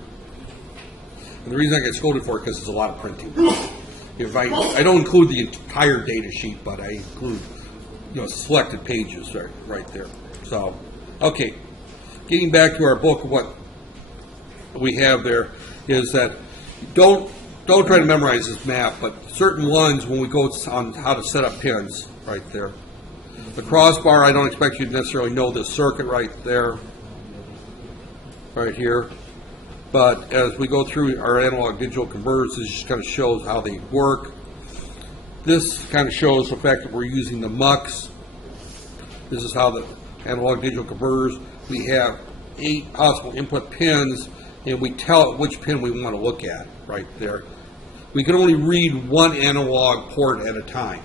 And the reason I get scolded for it because there's a lot of printing. If I don't include the entire data sheet, but I include selected pages right there. So, okay, getting back to our book, what we have there is that don't try to memorize this map, but certain ones when we go on how to set up pins right there. The crossbar, I don't expect you to necessarily know this circuit right there, right here. But as we go through our analog digital converters, this just kind of shows how they work. This kind of shows the fact that we're using the MUX. This is how the analog digital converters, we have 8 possible input pins, and we tell it which pin we want to look at right there. We can only read one analog port at a time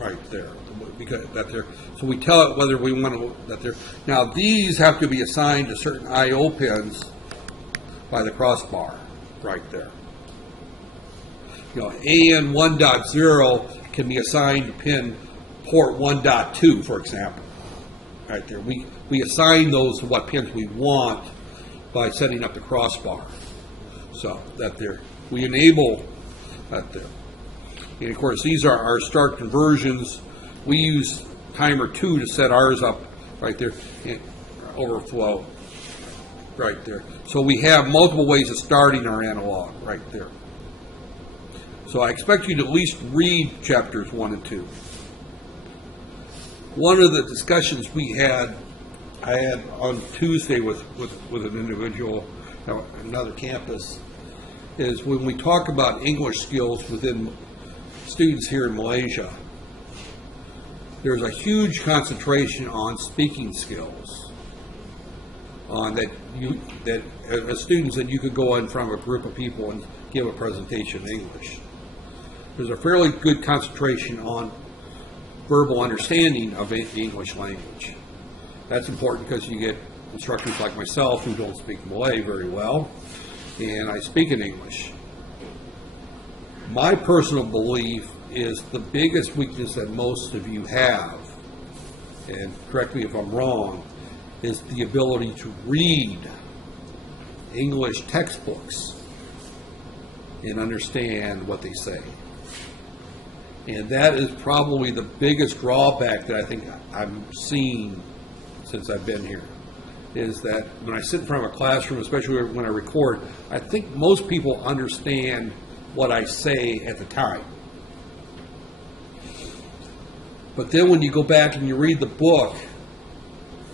right there. Because that there. So we tell it whether we want to that there. Now these have to be assigned to certain I/O pins by the crossbar right there. AN 1.0 can be assigned to pin port 1.2, for example. Right there. We assign those to what pins we want by setting up the crossbar. So that there. We enable that there. And of course these are our start conversions. We use timer 2 to set ours up right there. And overflow. Right there. So we have multiple ways of starting our analog right there. So I expect you to at least read chapters 1 and 2. One of the discussions I had on Tuesday with an individual another campus, is when we talk about English skills within students here in Malaysia, there's a huge concentration on speaking skills, on students that you could go in front of a group of people and give a presentation in English. There's a fairly good concentration on verbal understanding of the English language. That's important because you get instructors like myself who don't speak Malay very well, and I speak in English. My personal belief is the biggest weakness that most of you have, and correct me if I'm wrong, is the ability to read English textbooks and understand what they say. And that is probably the biggest drawback that I think I'm seeing since I've been here, is that when I sit in front of a classroom, especially when I record, I think most people understand what I say at the time. But then when you go back and you read the book,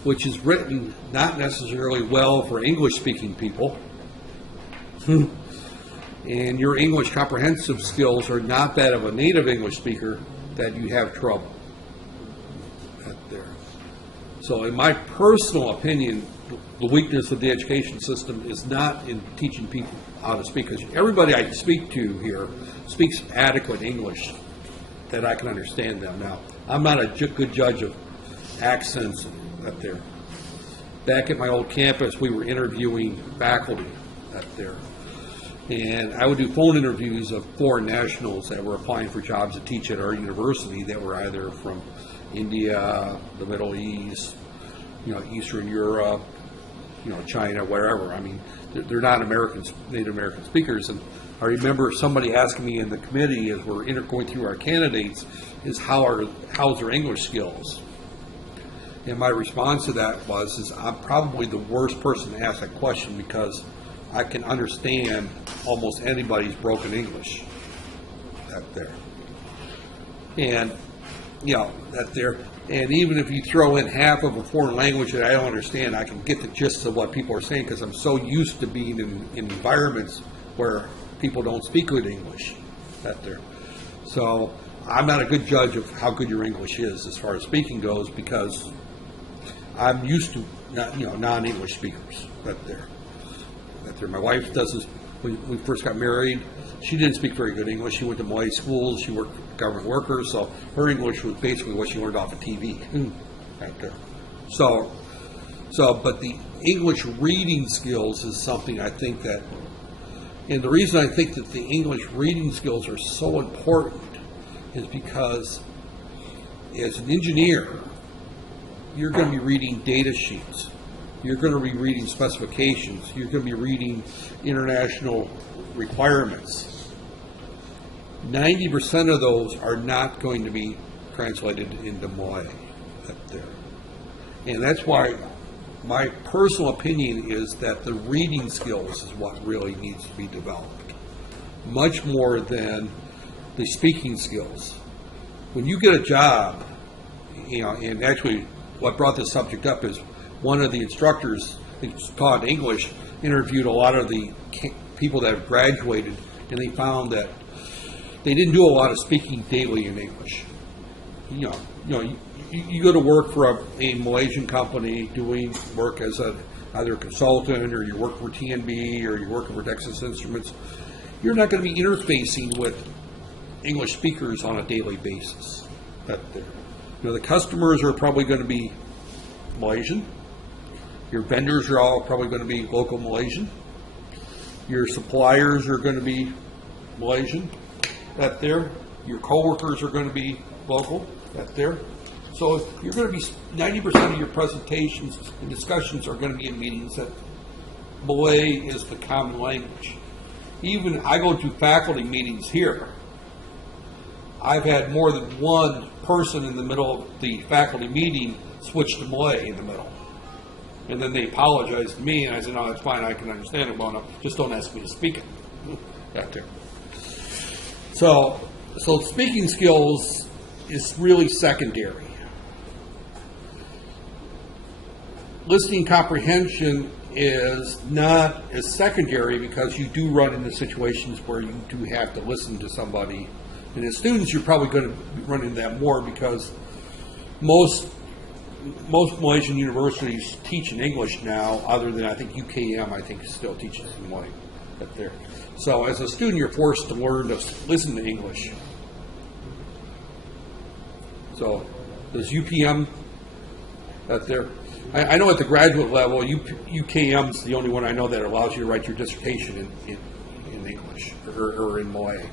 which is written not necessarily well for English-speaking people, and your English comprehensive skills are not that of a native English speaker, that you have trouble. There. So in my personal opinion, the weakness of the education system is not in teaching people how to speak, because everybody I speak to here speaks adequate English that I can understand them. Now, I'm not a good judge of accents up there. Back at my old campus, we were interviewing faculty up there. And I would do phone interviews of foreign nationals that were applying for jobs to teach at our university that were either from India, the Middle East, Eastern Europe, China, wherever. I mean, they're not Native American speakers. And I remember somebody asking me in the committee as we're going through our candidates, is how's their English skills? And my response to that is I'm probably the worst person to ask that question, because I can understand almost anybody's broken English up there. And, that there. And even if you throw in half of a foreign language that I don't understand, I can get the gist of what people are saying, because I'm so used to being in environments where people don't speak good English up there. So I'm not a good judge of how good your English is as far as speaking goes, because I'm used to non-English speakers up there. My wife does this. When we first got married, she didn't speak very good English. She went to Malay schools. She worked with government workers, so her English was basically what she learned off of TV. Right there. But the English reading skills is something I think that, and the reason I think that the English reading skills are so important is because as an engineer, you're going to be reading data sheets. You're going to be reading specifications. You're going to be reading international requirements. 90% of those are not going to be translated into Malay up there. And that's why my personal opinion is that the reading skills is what really needs to be developed, much more than the speaking skills. When you get a job, and actually what brought this subject up is one of the instructors who taught English interviewed a lot of the people that have graduated, and they found that they didn't do a lot of speaking daily in English. You go to work for a Malaysian company doing work as either a consultant, or you work for TNB, or you're working for Texas Instruments. You're not going to be interfacing with English speakers on a daily basis. The customers are probably going to be Malaysian. Your vendors are all probably going to be local Malaysian. Your suppliers are going to be Malaysian. Your coworkers are going to be local. So you're going to be 90% of your presentations and discussions are going to be in meetings that Malay is the common language. Even I go to faculty meetings here. I've had more than one person in the middle of the faculty meeting switch to Malay in the middle. And then they apologized to me, and I said, no, that's fine, I can understand it well enough. Just don't ask me to speak it. So speaking skills is really secondary. Listening comprehension is not as secondary because you do run into situations where you do have to listen to somebody. And as students, you're probably going to run into that more because most Malaysian universities teach in English now, other than I think UKM, I think still teaches in Malay up there. So as a student, you're forced to learn to listen to English. So does UPM up there? I know at the graduate level, UKM is the only one I know that allows you to write your dissertation in English or in Malay.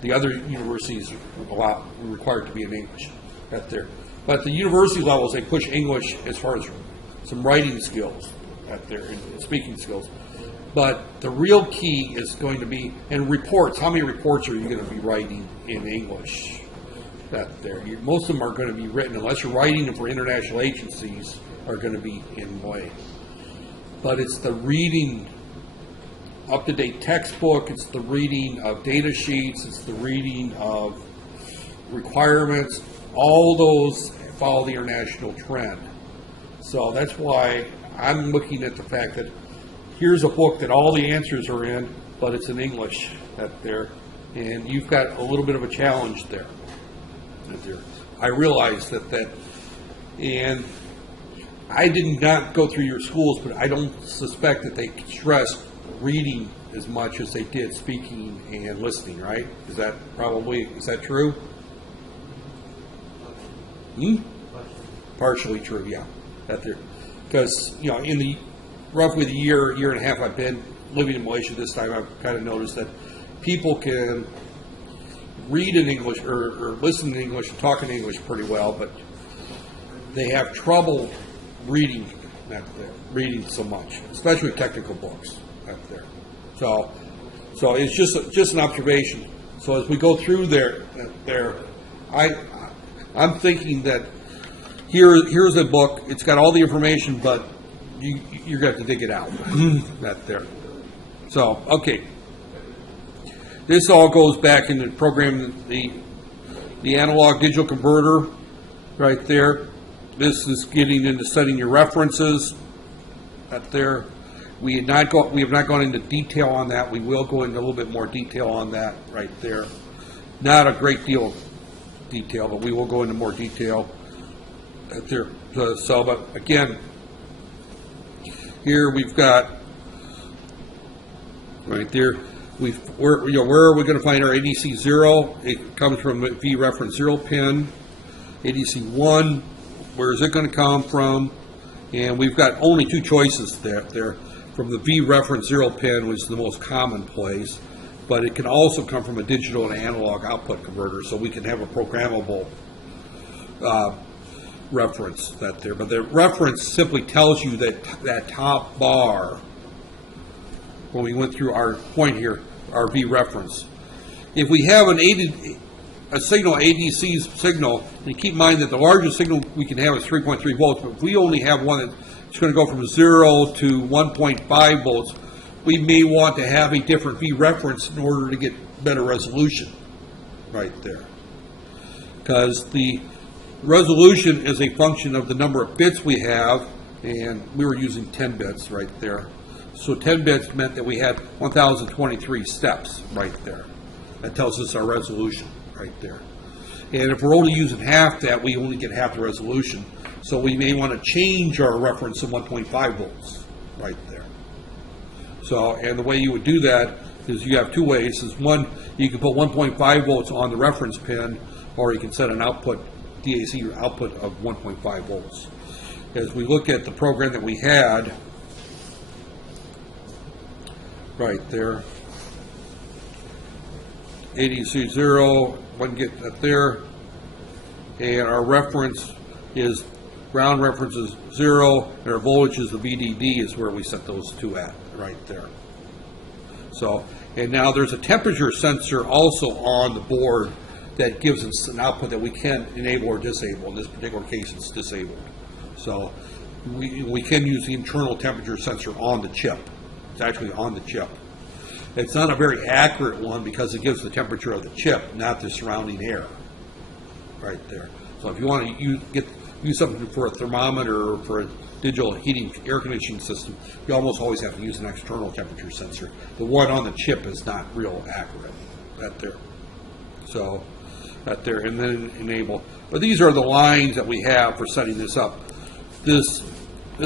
The other universities are required to be in English up there. But at the university levels, they push English as far as some writing skills up there and speaking skills. But the real key is going to be, and reports, how many reports are you going to be writing in English up there? Most of them are going to be written, unless you're writing them for international agencies, are going to be in Malay. But it's the reading up-to-date textbook, it's the reading of data sheets, it's the reading of requirements. All those follow the international trend. So that's why I'm looking at the fact that here's a book that all the answers are in, but it's in English up there. And you've got a little bit of a challenge there. I realize that, and I did not go through your schools, but I don't suspect that they stressed reading as much as they did speaking and listening, right? Is that true? Partially true, yeah. Because, in the roughly the year and a half I've been living in Malaysia this time, I've kind of noticed that people can read in English or listen in English and talk in English pretty well, but they have trouble reading so much, especially with technical books up there. So it's just an observation. So as we go through there, I'm thinking that here's a book. It's got all the information, but you're going to have to dig it out. That there. So okay, this all goes back into programming the analog digital converter right there. This is getting into setting your references. That there. We have not gone into detail on that. We will go into a little bit more detail on that right there. Not a great deal of detail, but we will go into more detail there. So, but again, here we've got right there. Where are we going to find our ADC 0? It comes from the V reference 0 pin. ADC 1, where is it going to come from? And we've got only two choices there. From the V reference 0 pin, which is the most common place, but it can also come from a digital and analog output converter, so we can have a programmable reference there. But the reference simply tells you that top bar, when we went through our point here, our V reference. If we have a signal, ADC signal, and keep in mind that the largest signal we can have is 3.3 volts, but if we only have one that's going to go from 0 to 1.5 volts, we may want to have a different V reference in order to get better resolution right there. Because the resolution is a function of the number of bits we have, and we were using 10 bits right there. So 10 bits meant that we had 1,023 steps right there. That tells us our resolution right there. And if we're only using half that, we only get half the resolution. So we may want to change our reference to 1.5 volts right there. So, and the way you would do that is you have two ways. Is one, you can put 1.5 volts on the reference pin, or you can set an output, DAC output of 1.5 volts. As we look at the program that we had right there, ADC 0, one get that there, and our reference is, ground reference is 0, and our voltage is the VDD is where we set those two at right there. So, and now there's a temperature sensor also on the board that gives us an output that we can enable or disable. In this particular case, it's disabled. So we can use the internal temperature sensor on the chip. It's actually on the chip. It's not a very accurate one because it gives the temperature of the chip, not the surrounding air right there. So if you want to get use something for a thermometer or for a digital heating air conditioning system, you almost always have to use an external temperature sensor. The one on the chip is not real accurate. That there. So that there, and then enable. But these are the lines that we have for setting this up. This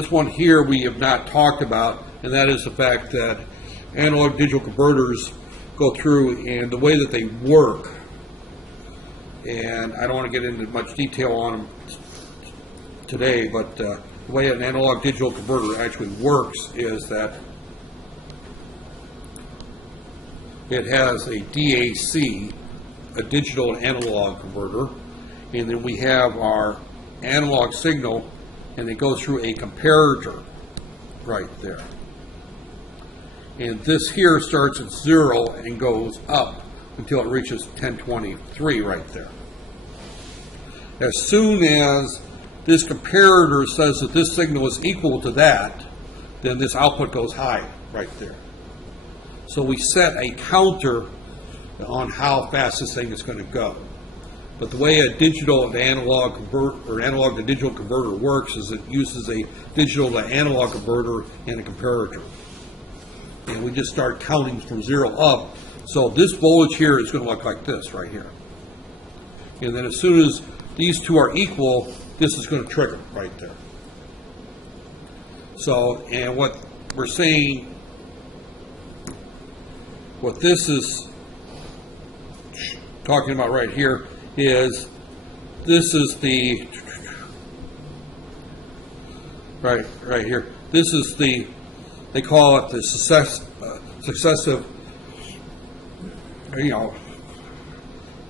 one here we have not talked about, and that is the fact that analog digital converters go through and the way that they work. And I don't want to get into much detail on them today, but the way an analog digital converter actually works is that it has a DAC, a digital to analog converter, and then we have our analog signal, and it goes through a comparator right there. And this here starts at 0 and goes up until it reaches 1023 right there. As soon as this comparator says that this signal is equal to that, then this output goes high right there. So we set a counter on how fast this thing is going to go. But the way a digital to analog converter or analog to digital converter works is it uses a digital to analog converter and a comparator. And we just start counting from 0 up. So this voltage here is going to look like this right here. And then as soon as these two are equal, this is going to trigger right there. So, and what we're saying, what this is talking about right here is this is the right here. This is the, they call it the successive,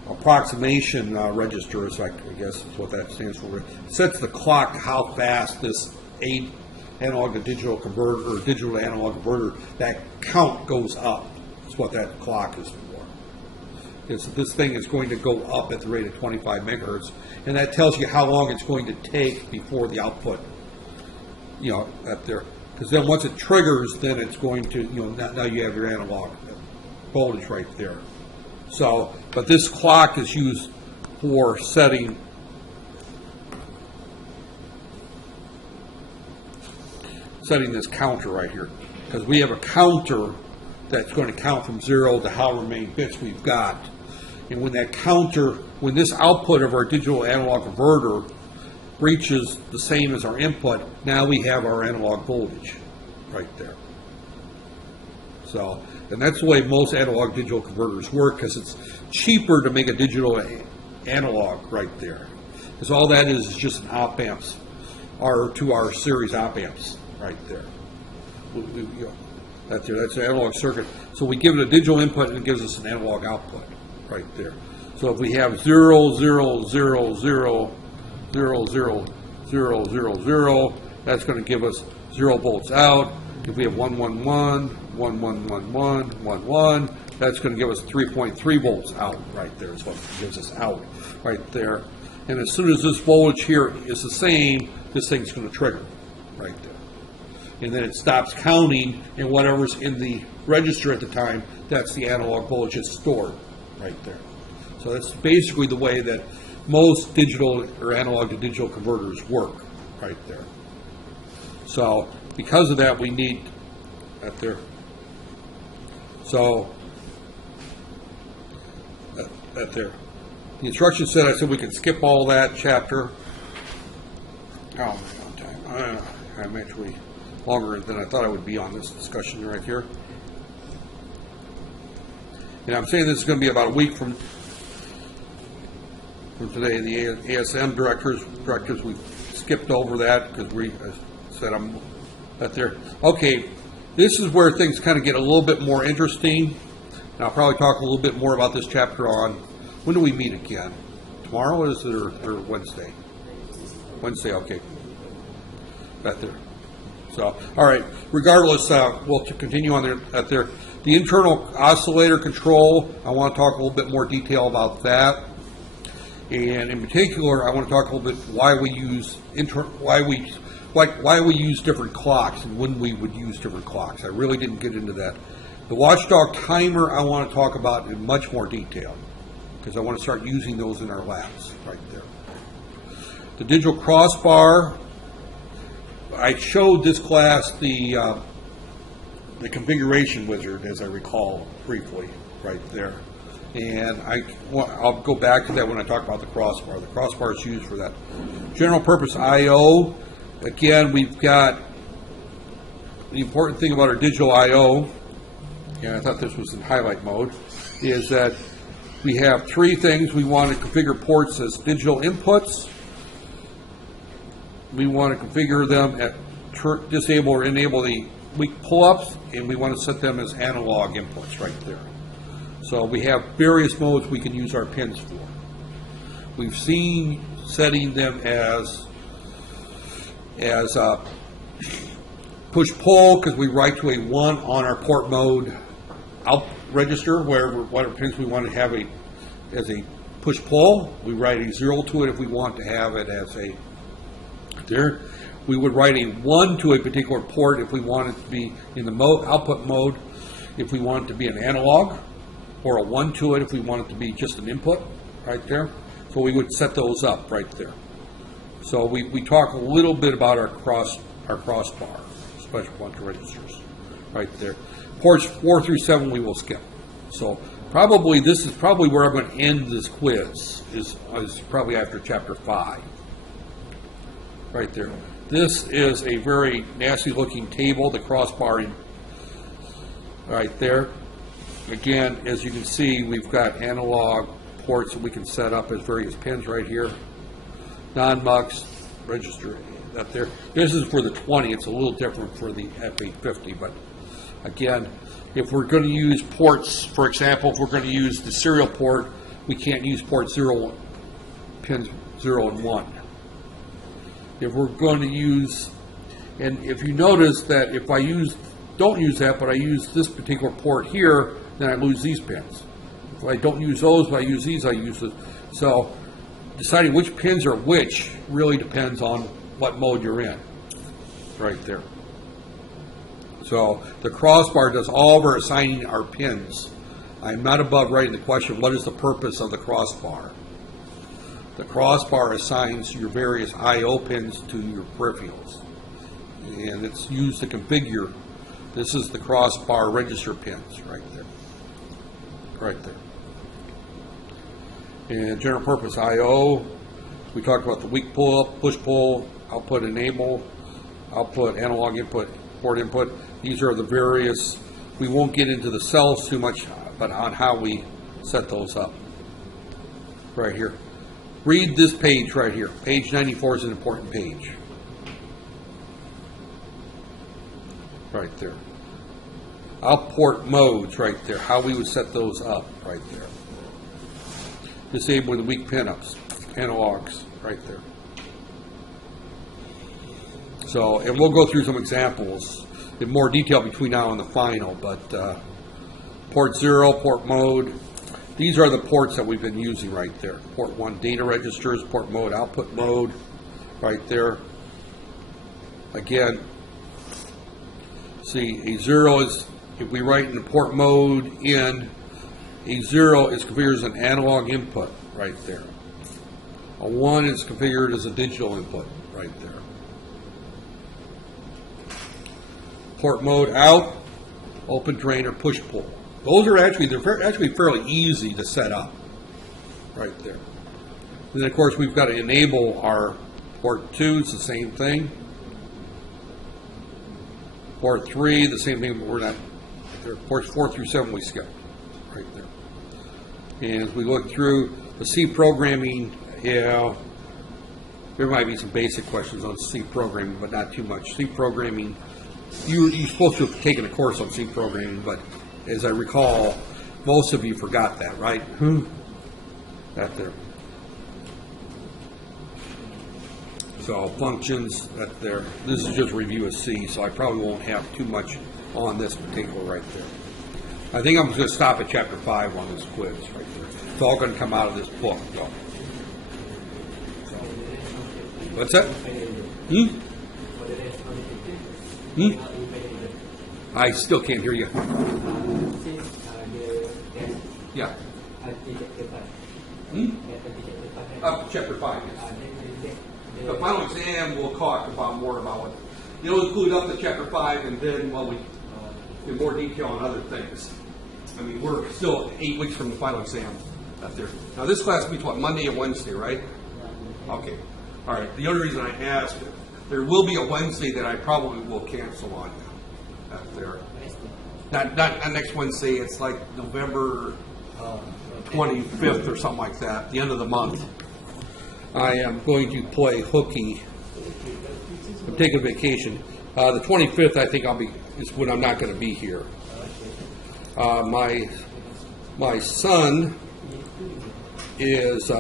approximation register, is I guess is what that stands for. It sets the clock to how fast this analog to digital converter or digital to analog converter, that count goes up. That's what that clock is for. This thing is going to go up at the rate of 25 megahertz, and that tells you how long it's going to take before the output, up there. Because then once it triggers, then it's going to, now you have your analog voltage right there. So, but this clock is used for setting this counter right here. Because we have a counter that's going to count from 0 to however many bits we've got. And when that counter, when this output of our digital analog converter reaches the same as our input, now we have our analog voltage right there. So, and that's the way most analog digital converters work, because it's cheaper to make a digital analog right there. Because all that is just an op amps, to our series op amps right there. That's an analog circuit. So we give it a digital input and it gives us an analog output right there. So if we have 0, 0, 0, 0, 0, 0, 0, 0, 0, that's going to give us 0 volts out. If we have 1, 1, 1, 1, 1, 1, 1, 1, 1, that's going to give us 3.3 volts out right there is what gives us out right there. And as soon as this voltage here is the same, this thing's going to trigger right there. And then it stops counting, and whatever's in the register at the time, that's the analog voltage is stored right there. So that's basically the way that most digital or analog to digital converters work right there. So because of that, we need that there. So that there. The instruction said, I said we can skip all that chapter. Oh, I'm actually longer than I thought I would be on this discussion right here. And I'm saying this is going to be about a week from today. The ASM directors, we skipped over that because we said I'm at there. Okay, this is where things kind of get a little bit more interesting. And I'll probably talk a little bit more about this chapter on, when do we meet again? Tomorrow is it or Wednesday? Wednesday, okay. Right there. So, all right. Regardless, we'll continue on there. The internal oscillator control, I want to talk a little bit more detail about that. And in particular, I want to talk a little bit why we use different clocks and when we would use different clocks. I really didn't get into that. The watchdog timer, I want to talk about in much more detail because I want to start using those in our labs right there. The digital crossbar, I showed this class the configuration wizard, as I recall briefly, right there. And I'll go back to that when I talk about the crossbar. The crossbar is used for that. General purpose I/O, again, we've got the important thing about our digital I/O, and I thought this was in highlight mode, is that we have three things. We want to configure ports as digital inputs. We want to configure them at disable or enable the weak pull-ups, and we want to set them as analog inputs right there. So we have various modes we can use our pins for. We've seen setting them as push-pull, because we write to a 1 on our port mode out register, whatever pins we want to have as a push-pull. We write a 0 to it if we want to have it as a there. We would write a 1 to a particular port if we want it to be in the output mode, if we want it to be an analog, or a 1 to it if we want it to be just an input, right there. So we would set those up right there. So we talk a little bit about our crossbar, special bunch of registers, right there. Ports 4 through 7 we will skip. So this is probably where I'm going to end this quiz, is probably after chapter 5. Right there. This is a very nasty looking table, the crossbar right there. Again, as you can see, we've got analog ports that we can set up as various pins right here. Non-mux register up there. This is for the 20. It's a little different for the F850, but again, if we're going to use ports, for example, if we're going to use the serial port, we can't use port 0, pins 0 and 1. If we're going to use, and if you notice that if I don't use that, but I use this particular port here, then I lose these pins. If I don't use those, but I use these, I use this. So deciding which pins are which really depends on what mode you're in, right there. So the crossbar does all of our assigning our pins. I'm not above writing the question, what is the purpose of the crossbar? The crossbar assigns your various I/O pins to your peripherals, and it's used to configure. This is the crossbar register pins right there. Right there. And general purpose I/O, we talked about the weak pull-up, push-pull, output enable, output analog input, port input. These are the various, we won't get into the cells too much, but on how we set those up. Right here. Read this page right here. Page 94 is an important page. Right there. Output modes right there. How we would set those up right there. Disabling the weak pinups, analogs right there. So, and we'll go through some examples in more detail between now and the final, but port 0, port mode. These are the ports that we've been using right there. Port 1 data registers, port mode, output mode, right there. Again, see, a 0 is, if we write in the port mode in, a 0 is configured as an analog input right there. A 1 is configured as a digital input right there. Port mode out, open drain or push pull. Those are actually fairly easy to set up right there. And then of course we've got to enable our port 2, it's the same thing. Port 3, the same thing, but we're not, ports 4 through 7 we skip right there. And as we look through the C programming, yeah, there might be some basic questions on C programming, but not too much. C programming, you're supposed to have taken a course on C programming, but as I recall, most of you forgot that, right? That there. So functions, that there. This is just a review of C, so I probably won't have too much on this particular right there. I think I'm going to stop at chapter 5 on this quiz right there. It's all going to come out of this book, though. So, what's that? I still can't hear you. Yeah. Chapter 5, yes. The final exam we'll talk about more about it. It'll include up to chapter 5, and then we in more detail on other things. I mean, we're still 8 weeks from the final exam up there. Now this class meets what, Monday and Wednesday, right? Okay. All right. The only reason I asked, there will be a Wednesday that I probably will cancel on you up there. Not next Wednesday. It's like November 25th or something like that, the end of the month. I am going to play hooky. I'm taking vacation. The 25th, I think is when I'm not going to be here. My son is